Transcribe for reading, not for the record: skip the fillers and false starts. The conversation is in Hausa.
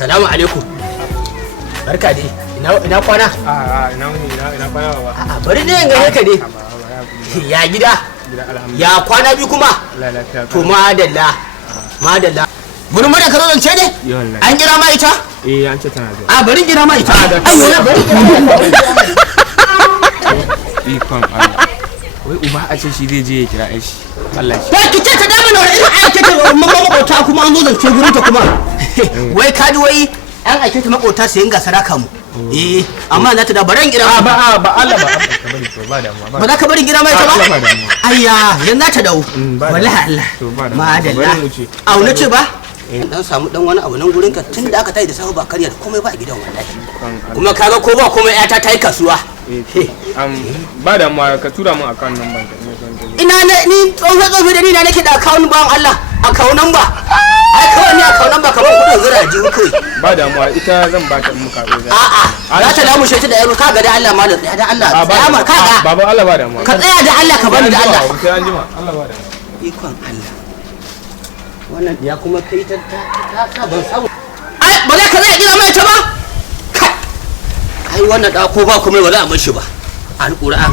Salamu alaikum. Barka dai. Ina kwana? Ina kwana baba. Bari ne gare ka dai. Ya gida? Ya kwana bi kuma? To madalla. Madalla. Gurin mada ka zo zance ne? An kira ma ita? An ce tana zuwa. Bari kira ma ita. Bari ikon Allah. Wai uba a ce shi zai je ya kira shi. Allah shi. Ta kice ta dama na wani aike ta makota kuma an zo zance gurin ta kuma. Wai kaji wai an aike ta makota sai ga saraka mu. Amma za ta da baran kira ba Allah ba. Ba za ka bari kira mai ta ba? Ayya, yanzu za ta dawo. Wallahi Allah. Madalla. Au nace ba? Dan samu dan wani abu nan gurin ka tunda aka tayi da sahu ba karya da komai ba a gidan wallahi. Kuma kaga ko ba komai ya ta tayi kasuwa. Ba da ma ka tura mun account number ka. Ina ne ni tsofe da ni na nake da account ban Allah account number. Ai kawai ni account number kamar kudin zira ji kai. Ba da ma ita zan ba ta muka zo. Za ta damu shi ta da yaro kaga da Allah malam da Allah. Tsaya ma kaga. Baba Allah ba da ma. Ka tsaya da Allah ka bani da Allah. Sai an jima Allah ba da. Ikon Allah. Wannan ya kuma kai ta ban samu. Ai ba za ka zai gina mai ta ba? Ai wannan da ko ba komai ba za a bar shi ba. Alƙur'an.